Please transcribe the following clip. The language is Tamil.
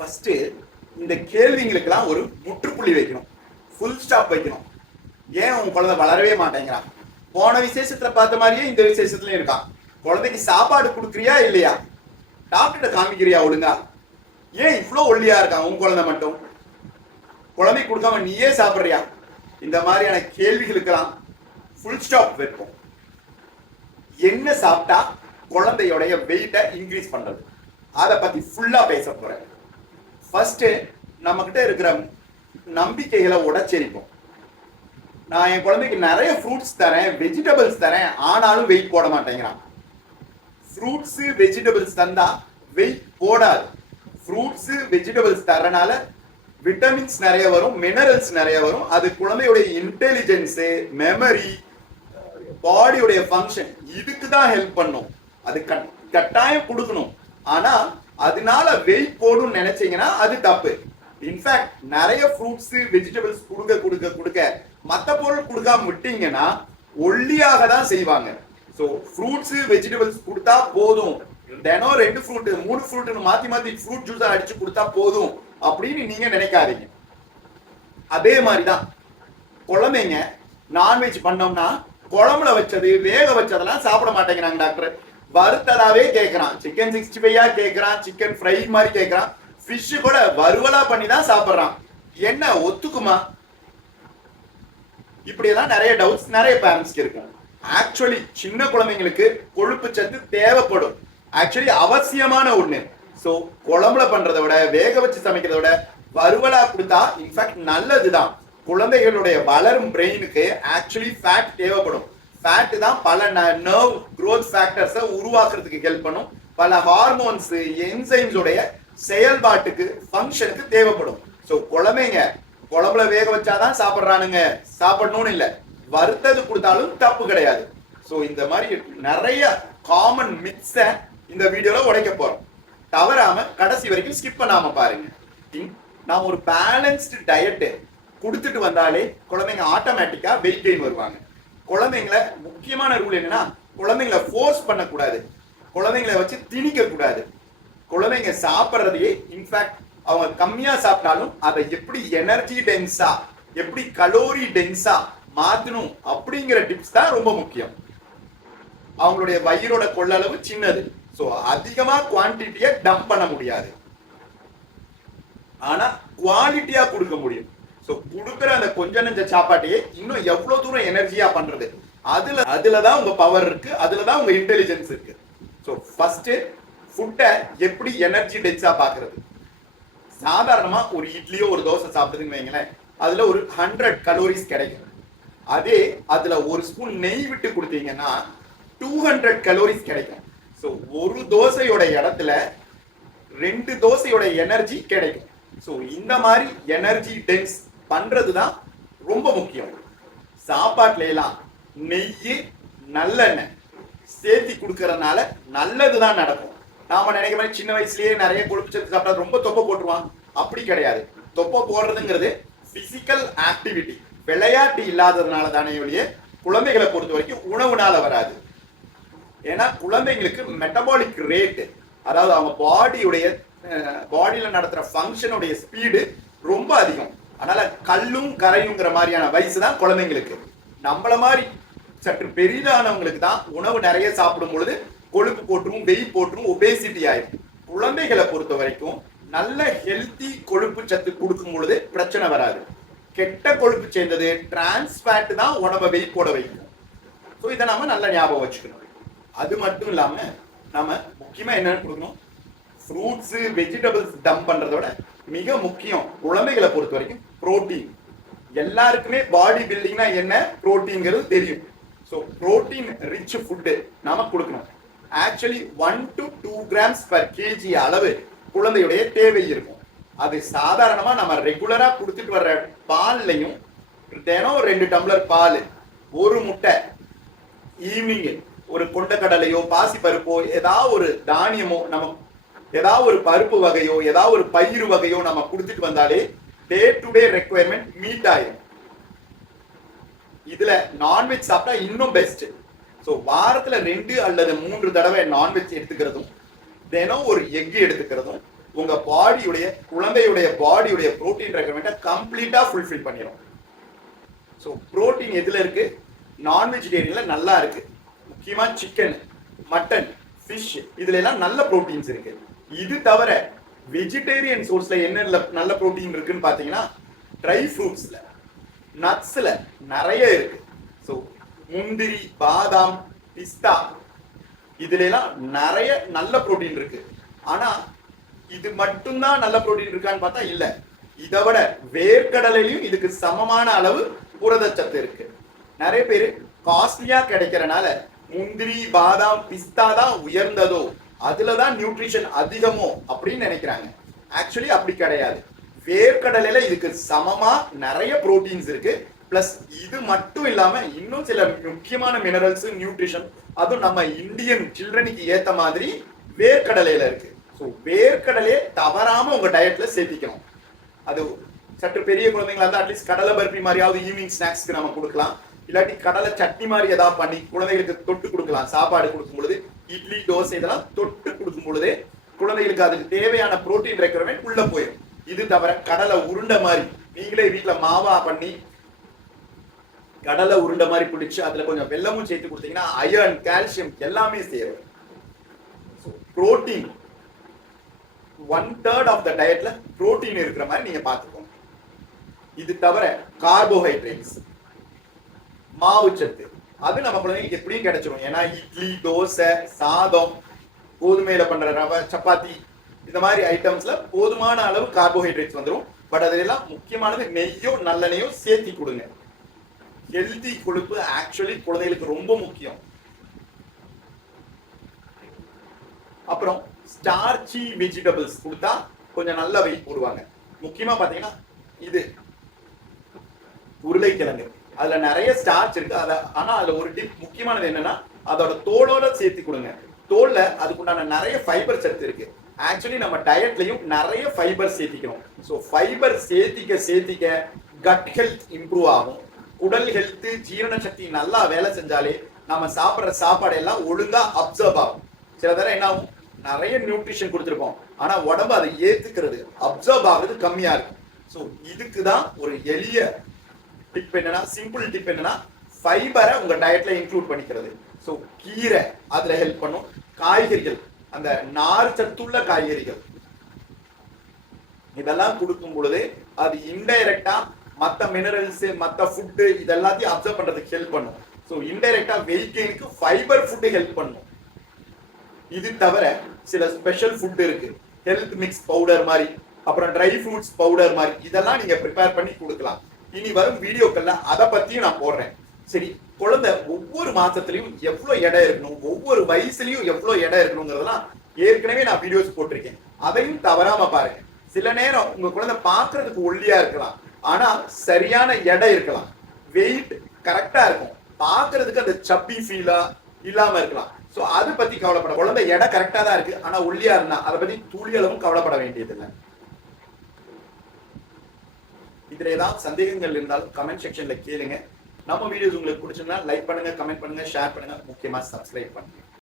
ஃபர்ஸ்ட் இந்த கேள்விங்களுக்கெல்லாம் ஒரு முற்றுப்புள்ளி வைக்கணும். ஃபுல் ஸ்டாப் வைக்கணும். ஏன் உன் குழந்தை வளரவே மாட்டேங்கிறான்? போன விசேஷத்துல பார்த்த மாதிரியே இந்த விசேஷத்துலயும் இருக்கான். குழந்தைக்கு சாப்பாடு கொடுக்குறியா இல்லையா? டாக்டர்கிட்ட காமிக்கிறியா ஒழுங்கா? ஏன் இவ்வளோ ஒல்லியா இருக்கான் உன் குழந்தை மட்டும்? குழந்தை கொடுக்காம நீயே சாப்பிட்றியா? இந்த மாதிரியான கேள்விகளுக்கெல்லாம் ஃபுல் ஸ்டாப் வைப்போம். என்ன சாப்பிட்டா குழந்தையோடைய வெயிட்டை இன்க்ரீஸ் பண்றது? அதை பத்தி ஃபுல்லா பேச போகிறேன் ஃபஸ்ட்டு நம்மக்கிட்ட இருக்கிற நம்பிக்கைகளை உடச்சரிப்போம் நான் என் குழந்தைக்கு நிறைய ஃப்ரூட்ஸ் தரேன் வெஜிடபிள்ஸ் தரேன் ஆனாலும் வெயிட் போட மாட்டேங்கிறான். ஃப்ரூட்ஸு வெஜிடபிள்ஸ் தந்தா வெயிட் போடாது. ஃப்ரூட்ஸு வெஜிடபிள்ஸ் தரனால விட்டமின்ஸ் நிறைய வரும் மினரல்ஸ் நிறைய வரும். அது குழந்தையுடைய இன்டெலிஜென்ஸு மெமரி பாடியுடைய ஃபங்க்ஷன் இதுக்கு தான் ஹெல்ப் பண்ணும். அது கட்- கட்டாயம் கொடுக்கணும். ஆனால் அதனால வெயிட் போடும் நினைச்சீங்கன்னா அது தப்பு. இன்ஃபேக்ட் நிறைய ஃப்ரூட்ஸ் வெஜிடபிள்ஸ் கொடுக்க கொடுக்க கொடுக்க மற்ற பொருள் கொடுக்காம விட்டீங்கன்னா ஒல்லியாக தான் செய்வாங்க. ஸோ ஃப்ரூட்ஸ் வெஜிடபிள்ஸ் கொடுத்தா போதும். தினம் ரெண்டு ஃப்ரூட் மூணு ஃப்ரூட்னு மாத்தி மாத்தி ஃப்ரூட் ஜூஸா அடிச்சு கொடுத்தா போதும் அப்படின்னு நீங்க நினைக்காதீங்க. அதே மாதிரி தான் குழந்தைங்க நான்வெஜ் பண்ணோம்னா குழம்புல வச்சது வேக வச்சதெல்லாம் சாப்பிட மாட்டேங்கிறாங்க டாக்டர் வறுத்ததாவே கேட்கறான் சிக்கன் சிக்ஸ்டி ஃபைவா கேட்கறான் சிக்கன் ஃப்ரை மாதிரி கேட்கறான் ஃபிஷ் கூட வறுவலா பண்ணி தான் சாப்பிட்றான். என்ன ஒத்துக்குமா? இப்படியெல்லாம் நிறைய டவுட்ஸ் நிறைய பேரண்ட்ஸ்க்கு இருக்கும் ஆக்சுவலி சின்ன குழந்தைங்களுக்கு கொழுப்பு சத்து தேவைப்படும். ஆக்சுவலி அவசியமான ஒண்ணு. ஸோ குழம்புல பண்றதை விட வேக வச்சு சமைக்கிறத விட வறுவலா கொடுத்தா இன்ஃபேக்ட் நல்லதுதான். குழந்தைகளுடைய வளரும் பிரெயினுக்கு ஆக்சுவலி ஃபேட் தேவைப்படும். ஃபேட் தான் பல நர்வ் growth ஃபேக்டர்ஸை உருவாக்குறதுக்கு ஹெல்ப் பண்ணும். பல ஹார்மோன்ஸ் என்சைம்ஸ் உடைய செயல்பாட்டுக்கு ஃபங்க்ஷனுக்கு தேவைப்படும். ஸோ குழந்தைங்க குழம்புல வேக வச்சாதான் சாப்பிட்றானுங்க. சாப்பிடணும்னு இல்லை. வறுத்தது கொடுத்தாலும் தப்பு கிடையாது. ஸோ இந்த மாதிரி நிறைய காமன் மிக்ஸை இந்த வீடியோவில் உடைக்க போகிறோம் தவறாம கடைசி வரைக்கும் ஸ்கிப் பண்ணாம பாருங்க. நாம் ஒரு பேலன்ஸ்டு டயட்டு கொடுத்துட்டு வந்தாலே குழந்தைங்க ஆட்டோமேட்டிக்காக வெயிட் கெயின் வருவாங்க. குழந்தைங்களை முக்கியமான ரூல் என்னன்னா குழந்தைங்களை ஃபோர்ஸ் பண்ணக்கூடாது. குழந்தைங்களை வச்சு திணிக்க கூடாது குழந்தைங்க சாப்பிட்றதையே இன்ஃபேக்ட் அவங்க கம்மியா சாப்பிட்டாலும் அதை எப்படி எனர்ஜி டென்ஸா எப்படி கலோரி டென்ஸா மாத்தணும் அப்படிங்கிற டிப்ஸ் தான் ரொம்ப முக்கியம். அவங்களுடைய வயிறோட கொள்ளளவு சின்னது. ஸோ அதிகமா குவான்டிட்டியை டம்ப் பண்ண முடியாது. ஆனா குவாலிட்டியா கொடுக்க முடியும். ஸோ கொடுக்குற அந்த கொஞ்ச நெஞ்ச சாப்பாட்டையே இன்னும் எவ்வளோ தூரம் எனர்ஜியா பண்றது? அதுல அதுல தான் உங்க பவர் இருக்கு அதுல தான் உங்க இன்டெலிஜென்ஸ் இருக்கு. ஸோ ஃபர்ஸ்ட் ஃபுட்டை எப்படி எனர்ஜி டென்ஸா பாக்குறது? சாதாரணமா ஒரு இட்லியோ ஒரு தோசை சாப்பிடுதுன்னு வைங்களேன் அதுல ஒரு ஹண்ட்ரட் கலோரிஸ் கிடைக்கும். அதே அதுல ஒரு ஸ்பூன் நெய் விட்டு கொடுத்தீங்கன்னா டூ ஹண்ட்ரட் கலோரிஸ் கிடைக்கும். ஸோ ஒரு தோசையோட இடத்துல ரெண்டு தோசையோட எனர்ஜி கிடைக்கும். ஸோ இந்த மாதிரி எனர்ஜி டென்ஸ் பண்றது தான் ரொம்ப முக்கியம். சாப்பாட்டுல எல்லாம் நெய் நல்லெண்ணெய் சேர்த்தி கொடுக்கறதுனால நல்லதுதான் நடக்கும். நாம நினைக்கிற மாதிரி சின்ன வயசுலயே நிறைய கொழுப்பு சத்து சாப்பிட்டா ரொம்ப தொப்பை போட்டுருவான். அப்படி கிடையாது. தொப்பை போடுறதுங்கிறது பிசிக்கல் ஆக்டிவிட்டி விளையாட்டு இல்லாததுனால தானே ஒழிய குழந்தைகளை பொறுத்த வரைக்கும் உணவுனால வராது. ஏன்னா குழந்தைங்களுக்கு மெட்டபாலிக் ரேட்டு அதாவது அவங்க பாடியுடைய பாடியில் நடத்துகிற ஃபங்க்ஷனுடைய ஸ்பீடு ரொம்ப அதிகம். அதனால கல்லும் கரையுங்கிற மாதிரியான வயசு தான் குழந்தைங்களுக்கு. நம்மள மாதிரி சற்று பெரிதானவங்களுக்கு தான் உணவு நிறைய சாப்பிடும் பொழுது கொழுப்பு போட்டுரும் வெயில் போட்டுரும் ஒபேசிட்டி ஆயிடும் குழந்தைகளை பொறுத்த வரைக்கும் நல்ல ஹெல்த்தி கொழுப்பு சத்து கொடுக்கும் பொழுது பிரச்சனை வராது. கெட்ட கொழுப்பு சேர்ந்தது டிரான்ஸ்பேட் தான் உடம்ப வெயிட் போட வைக்கும். ஸோ இதை நாம நல்ல ஞாபகம் வச்சுக்கணும். அது மட்டும் இல்லாம நாம முக்கியமா என்னன்னு கொடுக்கணும்? ஃப்ரூட்ஸு வெஜிடபிள்ஸ் டம்ப் பண்ணுறதோட விட மிக முக்கியம் குழந்தைகளை பொறுத்த வரைக்கும் புரோட்டீன் எல்லாருக்குமே பாடி பில்டிங்னா என்ன? புரோட்டீன்ங்கிறது தெரியும். ஸோ புரோட்டீன் ரிச் ஃபுட்டு நாம கொடுக்கணும். Actually one to two grams per kg அளவு குழந்தையுடைய தேவை இருக்கும். அது சாதாரணமாக நம்ம ரெகுலராக கொடுத்துட்டு வர்ற பால்லையும் தினம் ரெண்டு டம்ளர் பால் ஒரு முட்டை ஈவினிங் ஒரு கொண்டக்கடலையோ பாசி பருப்போ ஏதாவது ஒரு தானியமோ நம்ம ஏதாவது ஒரு பருப்பு வகையோ ஏதாவது ஒரு பயிறு வகையோ நம்ம கொடுத்துட்டு வந்தாலே day to day requirement meet ஆயிரும். இதுல நான்வெஜ் சாப்பிட்டா இன்னும் பெஸ்ட் ஸோ வாரத்துல ரெண்டு அல்லது மூன்று தடவை நான்வெஜ் எடுத்துக்கிறதும் தினம் ஒரு எக் எடுத்துக்கிறதும் உங்க பாடியுடைய குழந்தையுடைய பாடியுடைய புரோட்டீன் ரெக்குவயர்மெண்ட்டை கம்ப்ளீட்டா ஃபுல்ஃபில் பண்ணிடும் ஸோ புரோட்டீன் எதுல இருக்கு? நான்வெஜிடேரியன்ல நல்லா இருக்கு. முக்கியமா சிக்கன் மட்டன் ஃபிஷ் இதுல எல்லாம் நல்ல புரோட்டீன்ஸ் இருக்கு. இது தவிர வெஜிடேரியன் சோர்ஸ்ல என்ன நல்ல புரோட்டீன் இருக்குன்னு பாத்தீங்கன்னா ட்ரை ஃப்ரூட்ஸ்ல நட்ஸ்ல நிறைய இருக்கு. ஸோ முந்திரி பாதாம் பிஸ்தா இதுல எல்லாம் நிறைய நல்ல புரோட்டீன் இருக்கு. ஆனா இது மட்டும்தான் நல்ல புரோட்டீன் இருக்கான்னு பார்த்தா இல்ல. இதை விட வேர்க்கடலையும் இதுக்கு சமமான அளவு புரதச்சத்து இருக்கு. நிறைய பேர் காஸ்ட்லியா கிடைக்கிறனால முந்திரி பாதாம் பிஸ்தா தான் உயர்ந்ததோ அதுலதான் நியூட்ரிஷன் அதிகமோ அப்படின்னு நினைக்கிறாங்க. ஆக்சுவலி அப்படி கிடையாது. வேர்க்கடலையில இதுக்கு சமமா நிறைய புரோட்டீன்ஸ் இருக்கு. பிளஸ் இது மட்டும் இல்லாம இன்னும் சில முக்கியமான மினரல்ஸ் நியூட்ரிஷன் அதுவும் நம்ம இந்தியன் சில்ட்ரனுக்கு ஏத்த மாதிரி வேர்க்கடலையில இருக்கு. ஸோ வேர்க்கடலையே தவறாம உங்க டயட்ல சேர்த்திக்கணும். அது சற்று பெரிய குழந்தைங்களா இருந்தால் அட்லீஸ்ட் கடலை பருப்பி மாதிரியாவது ஈவினிங் ஸ்நாக்ஸ்க்கு நம்ம கொடுக்கலாம். இல்லாட்டி கடலை சட்னி மாதிரி ஏதாவது பண்ணி குழந்தைகளுக்கு தொட்டு கொடுக்கலாம். சாப்பாடு கொடுக்கும் பொழுது இட்லி தோசை இதெல்லாம் தொட்டு கொடுக்கும் பொழுதே குழந்தைகளுக்கு அதுக்கு தேவையான புரோட்டீன் ரெக்குவயர்மெண்ட் உள்ள போயிடும் இது தவிர கடலை உருண்டை மாதிரி நீங்களே வீட்டில் மாவா பண்ணி கடலை உருண்டை மாதிரி பிடிச்சு அதுல கொஞ்சம் வெல்லமும் சேர்த்து கொடுத்தீங்கன்னா அயர்ன் கால்சியம் எல்லாமே சேரும். Protein one third of the டயட்ல புரோட்டீன் இருக்கிற மாதிரி நீங்க பாத்துக்கோங்க இது தவிர கார்போஹைட்ரேட்ஸ் மாவுச்சத்து அது நம்ம குழந்தைங்களுக்கு எப்படியும் கிடைச்சிரும். ஏன்னா இட்லி தோசை சாதம் கோதுமையில பண்ற ரவை சப்பாத்தி இந்த மாதிரி ஐட்டம்ஸ்ல போதுமான அளவு கார்போஹைட்ரேட்ஸ் வந்துடும் பட் அதெல்லாம் முக்கியமானது நெய்யோ நல்லெண்ணையோ சேர்த்தி கொடுங்க. ஹெல்தி கொழுப்பு ஆக்சுவலி குழந்தைகளுக்கு ரொம்ப முக்கியம். அப்புறம் ஸ்டார்ச்சி வெஜிடபிள்ஸ் கொடுத்தா கொஞ்சம் நல்ல வெயிட் போடுவாங்க. முக்கியமா பாத்தீங்கன்னா இது உருளைக்கிழங்கு. அதுல நிறைய ஸ்டார்ச் இருக்கு. அத ஆனா அதுல ஒரு டிப் முக்கியமானது என்னன்னா அதோட தோலோட சேர்த்து கொடுங்க. தோல்ல அதுக்குண்டான நிறைய ஃபைபர் சத்து இருக்கு ஆக்சுவலி நம்ம டயட்லயும் நிறைய ஃபைபர் சேர்த்திக்கணும். ஸோ ஃபைபர் சேர்த்திக்க சேர்த்திக்க கட் ஹெல்த் இம்ப்ரூவ் ஆகும். உடல் ஹெல்த் ஜீரண சக்தி நல்லா வேலை செஞ்சாலே நம்ம சாப்பிட்ற சாப்பாடு எல்லாம் ஒழுங்கா அப்சர்வ் ஆகும். சில தடவை என்ன ஆகும்? நிறைய நியூட்ரிஷன் கொடுத்துருப்போம். ஆனா உடம்பு அதை ஏத்துக்கிறது. அப்சர்வ் ஆகுறது கம்மியா இருக்கும் ஸோ இதுக்கு தான் ஒரு எளிய டிப் என்னன்னா சிம்பிள் டிப் என்னன்னா ஃபைபரை உங்க டயட்ல இன்க்ளூட் பண்ணிக்கிறது. ஸோ கீரை அதுல ஹெல்ப் பண்ணும். காய்கறிகள் அந்த நார் சத்துள்ள காய்கறிகள். இதெல்லாம் கொடுக்கும் பொழுது அது இன்டைரக்டா மற்ற மினரல்ஸ் மற்ற ஃபுட்டு இதெல்லாத்தையும் அப்சர்வ் பண்றதுக்கு ஹெல்ப் பண்ணும். ஸோ இன்டைரக்டா வெயிட் கெயினுக்கு ஃபைபர் ஃபுட்டு ஹெல்ப் பண்ணும். இது தவிர சில ஸ்பெஷல் ஃபுட் இருக்கு. ஹெல்த் மிக்ஸ் பவுடர் மாதிரி அப்புறம் ட்ரை ஃப்ரூட்ஸ் பவுடர் மாதிரி இதெல்லாம் நீங்க ப்ரிப்பேர் பண்ணி கொடுக்கலாம். இனி வரும் வீடியோக்கள்ல அதை பத்தியும் நான் போடுறேன். சரி குழந்தை ஒவ்வொரு மாசத்துலயும் எவ்வளவு எடை இருக்கணும் ஒவ்வொரு வயசுலயும் எவ்வளவு எடை இருக்கணுங்கிறதெல்லாம் ஏற்கனவே நான் வீடியோஸ் போட்டிருக்கேன். அதையும் தவறாம பாருங்க. சில நேரம் உங்க குழந்தை பாக்குறதுக்கு ஒல்லியா இருக்கலாம். ஆனா சரியான எடை இருக்கலாம். வெயிட் கரெக்டா இருக்கும். பாக்குறதுக்கு அந்த சப்பி ஃபீலா இல்லாம இருக்கலாம். சோ அதை பத்தி கவலைப்பட குழந்தை எடை கரெக்டா தான் இருக்கு. ஆனா ஒல்லியா இருந்தா அதை பத்தி துளி அளவும் கவலைப்பட வேண்டியதில்லை. இதுல ஏதாவது சந்தேகங்கள் இருந்தாலும் கமெண்ட் செக்ஷன்ல கேளுங்க. நம்ம வீடியோஸ் உங்களுக்கு பிடிச்சிருந்தா லைக் பண்ணுங்க கமெண்ட் பண்ணுங்க ஷேர் பண்ணுங்க. முக்கியமா சப்ஸ்கிரைப் பண்ணுங்க.